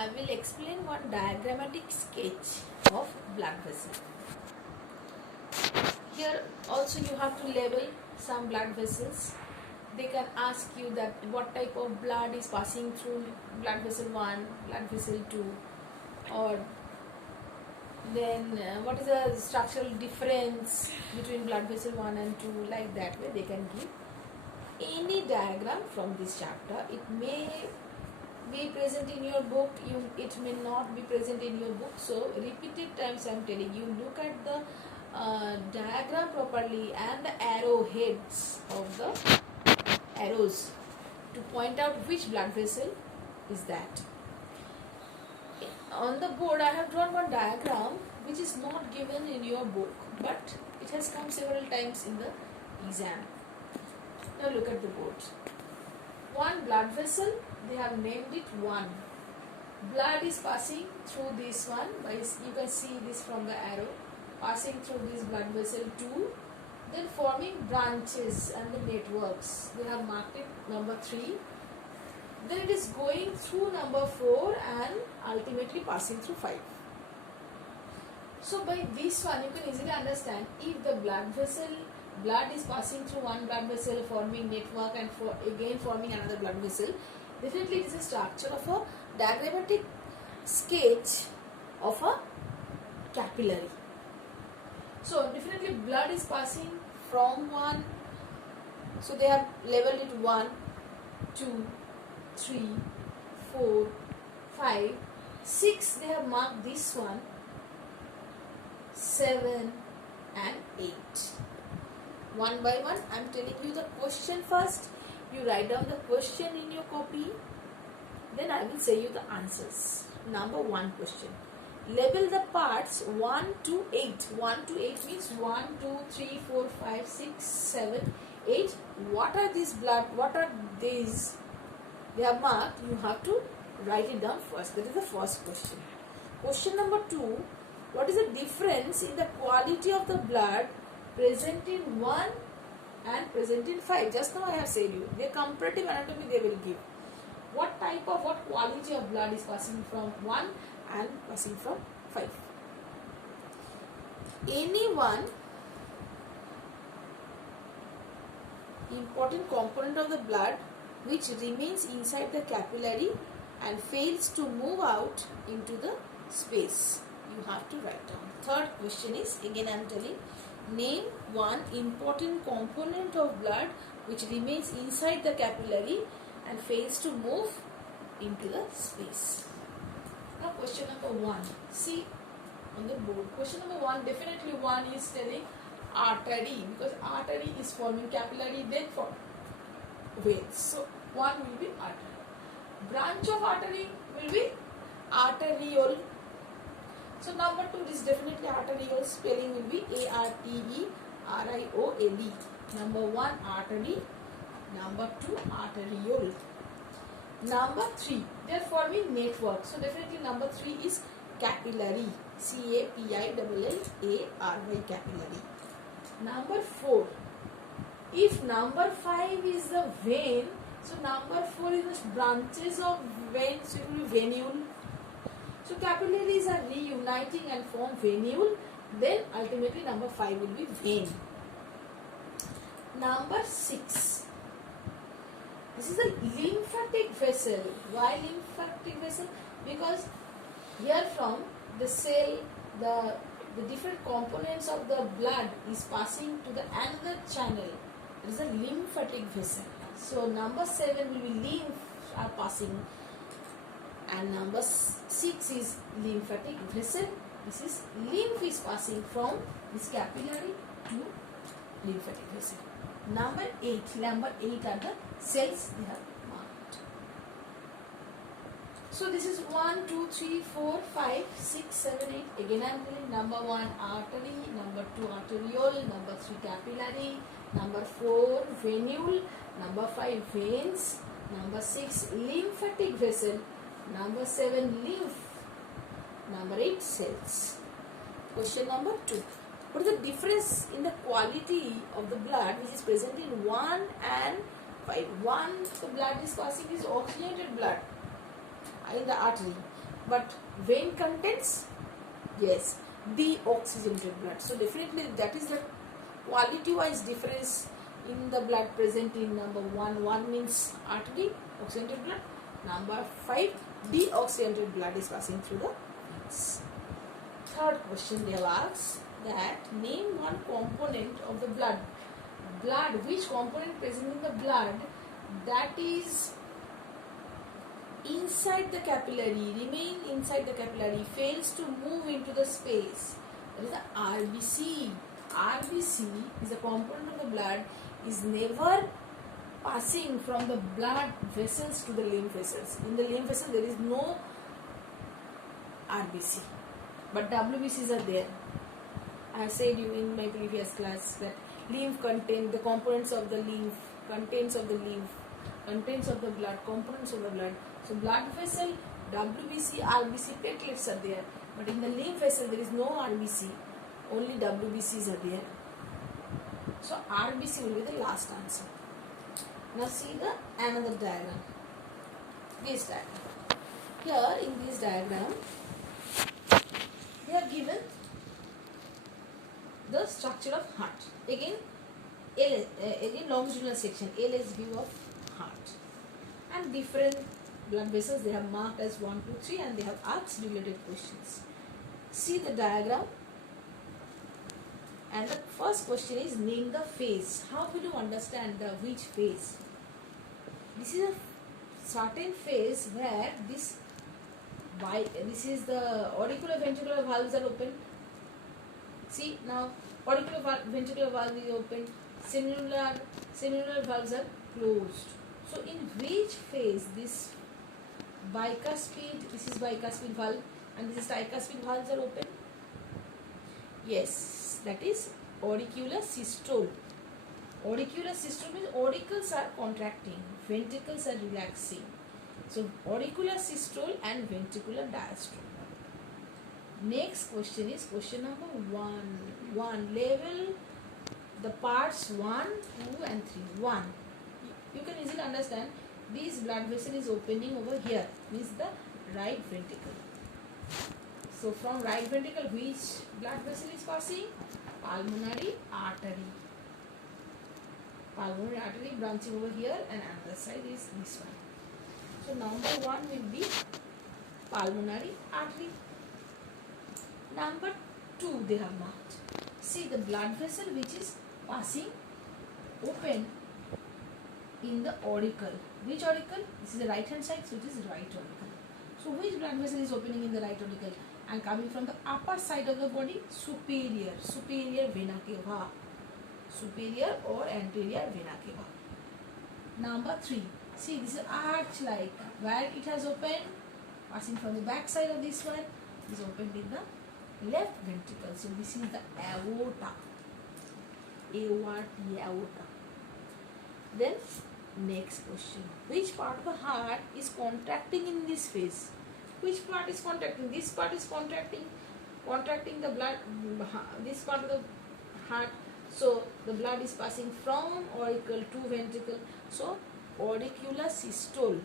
I will explain one diagrammatic sketch of blood vessel. Here also you have to label some blood vessels. They can ask you that what type of blood is passing through blood vessel 1, blood vessel 2, or then what is the structural difference between blood vessel 1 and 2, like that way they can give any diagram from this chapter. It may be present in your book, it may not be present in your book, so repeated times I am telling you, look at the diagram properly and the arrowheads of the arrows to point out which blood vessel is that. On the board I have drawn one diagram which is not given in your book, but it has come several times in the exam. Now look at the board. One blood vessel, they have named it 1. Blood is passing through this one, you can see this from the arrow, passing through this blood vessel 2, then forming branches and the networks. They have marked it number 3. Then it is going through number 4 and ultimately passing through 5. So by this one you can easily understand, if the blood is passing through one blood vessel, forming network, and again forming another blood vessel, definitely it is a structure of a diagrammatic sketch of a capillary. So definitely blood is passing from 1, so they have labeled it 1, 2, 3, 4, 5, 6, they have marked this one, 7 and 8. One by one I am telling you the question first. You write down the question in your copy, then I will say you the answers. Number 1 question. Label the parts 1 to 8. 1 to 8 means 1, 2, 3, 4, 5, 6, 7, 8. What are these blood? What are these? They are marked. You have to write it down first. That is the first question. Question number 2. What is the difference in the quality of the blood present in 1 and present in 5? Just now I have said you, the comparative anatomy they will give. What quality of blood is passing from 1 and passing from 5? Any one important component of the blood which remains inside the capillary and fails to move out into the space, you have to write down. Third question is, again I am telling, name one important component of blood which remains inside the capillary and fails to move into the space. Now question number 1. See on the board. Question number 1, definitely 1 is telling artery, because artery is forming capillary, then for veins. So 1 will be artery. Branch of artery will be arteriole. So number 2 is definitely arteriole, spelling will be A-R-T-E-R-I-O-L-E. Number 1 artery, number 2 arteriole. Number 3, they are forming network. So definitely number 3 is capillary, C-A-P-I-L-L-A-R-Y, capillary. Number 4, if number 5 is the vein, so number 4 is the branches of vein, so it will be venule. So capillaries are reuniting and form venule, then ultimately number 5 will be vein. Number 6, this is a lymphatic vessel. Why lymphatic vessel? Because here from the cell, the different components of the blood is passing to the another channel. It is a lymphatic vessel. So number 7 will be lymph are passing, and number 6 is lymphatic vessel. This is lymph is passing from this capillary to lymphatic vessel. Number 8 are the cells they have marked. So this is 1, 2, 3, 4, 5, 6, 7, 8. Again I am telling, number 1 artery, number 2 arteriole, number 3 capillary, number 4 venule, number 5 veins, number 6 lymphatic vessel, number 7 lymph, number 8 cells. Question number 2. What is the difference in the quality of the blood which is present in 1 and 5? 1, the blood is passing is oxygenated blood in the artery. But vein contains, yes, deoxygenated blood. So definitely that is the quality wise difference in the blood present in number 1. 1 means artery, oxygenated blood. Number 5, deoxygenated blood is passing through the veins. Third question they have asked that name one component of the blood. Blood, which component present in the blood that is inside the capillary, remain inside the capillary, fails to move into the space. That is the RBC. RBC is a component of the blood, is never passing from the blood vessels to the lymph vessels. In the lymph vessel there is no RBC, but WBCs are there. I have said you in my previous class that lymph contains the components of the lymph, contents of the lymph, contents of the blood, components of the blood. So blood vessel, WBC, RBC, platelets are there, but in the lymph vessel there is no RBC, only WBCs are there. So RBC will be the last answer. Now see the another diagram. This diagram. Here in this diagram, they are given the structure of heart. Again longitudinal section, LS view of heart, and different blood vessels they have marked as 1, 2, 3, and they have asked related questions. See the diagram, and the first question is name the phase. How will you understand the which phase? This is a certain phase where this is the auricular-ventricular valves are open. See now, auricular-ventricular valve is open, semilunar valves are closed. So in which phase this is bicuspid valve and this is tricuspid valves are open? Yes, that is auricular systole. Auricular systole means auricles are contracting, ventricles are relaxing. So auricular systole and ventricular diastole. Next question is question number 1. Level the parts 1, 2 and 3. 1. You can easily understand this blood vessel is opening over here, means the right ventricle. So from right ventricle which blood vessel is passing? Pulmonary artery. Pulmonary artery branching over here, and another side is this one. So number 1 will be pulmonary artery. Number 2 they have marked. See the blood vessel which is passing open in the auricle. Which auricle? This is the right hand side, so it is right auricle. So which blood vessel is opening in the right auricle and coming from the upper side of the body? Superior vena cava. Superior or anterior vena cava. Number 3. See this is arch like where it has opened, passing from the back side of this one, is opened in the left ventricle. So this is the aorta. Aorta. Then next question. Which part of the heart is contracting in this phase? Which part is contracting? This part is contracting the blood, this part of the heart. So the blood is passing from auricle to ventricle. So auricular systole.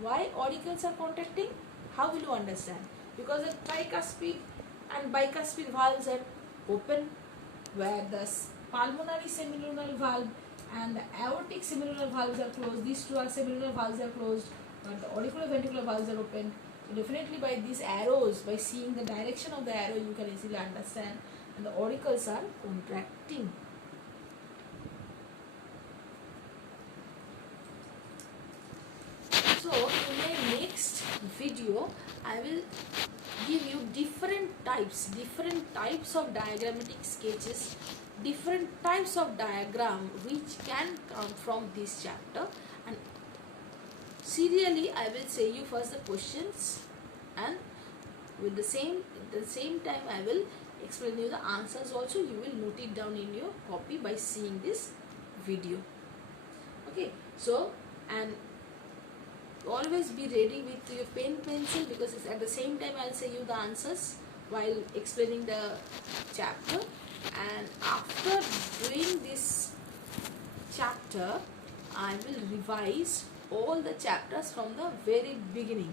Why auricles are contracting? How will you understand? Because the tricuspid and bicuspid valves are open, where the pulmonary semilunar valve and the aortic semilunar valves are closed. These two are semilunar valves are closed, but the auricular-ventricular valves are open. So definitely by these arrows, by seeing the direction of the arrow, you can easily understand, and the auricles are contracting. So in my next video, I will give you different types of diagrammatic sketches, different types of diagram which can come from this chapter, and serially I will say you first the questions, and with the same time I will explain you the answers also. You will note it down in your copy by seeing this video. Okay, so and always be ready with your pen pencil, because it's at the same time I'll say you the answers while explaining the chapter. And after doing this chapter, I will revise all the chapters from the very beginning.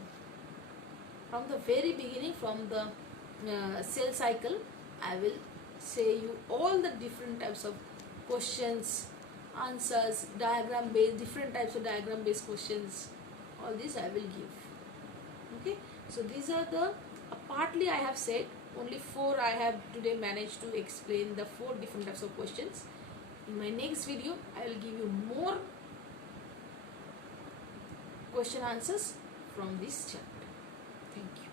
from the very beginning, from the cell cycle. I will say you all the different types of questions, answers, diagram based, different types of diagram based questions. All these I will give. Okay, so these are the partly I have said, only 4 I have today managed to explain the 4 different types of questions. In my next video I will give you more question answers from this chapter. Thank you.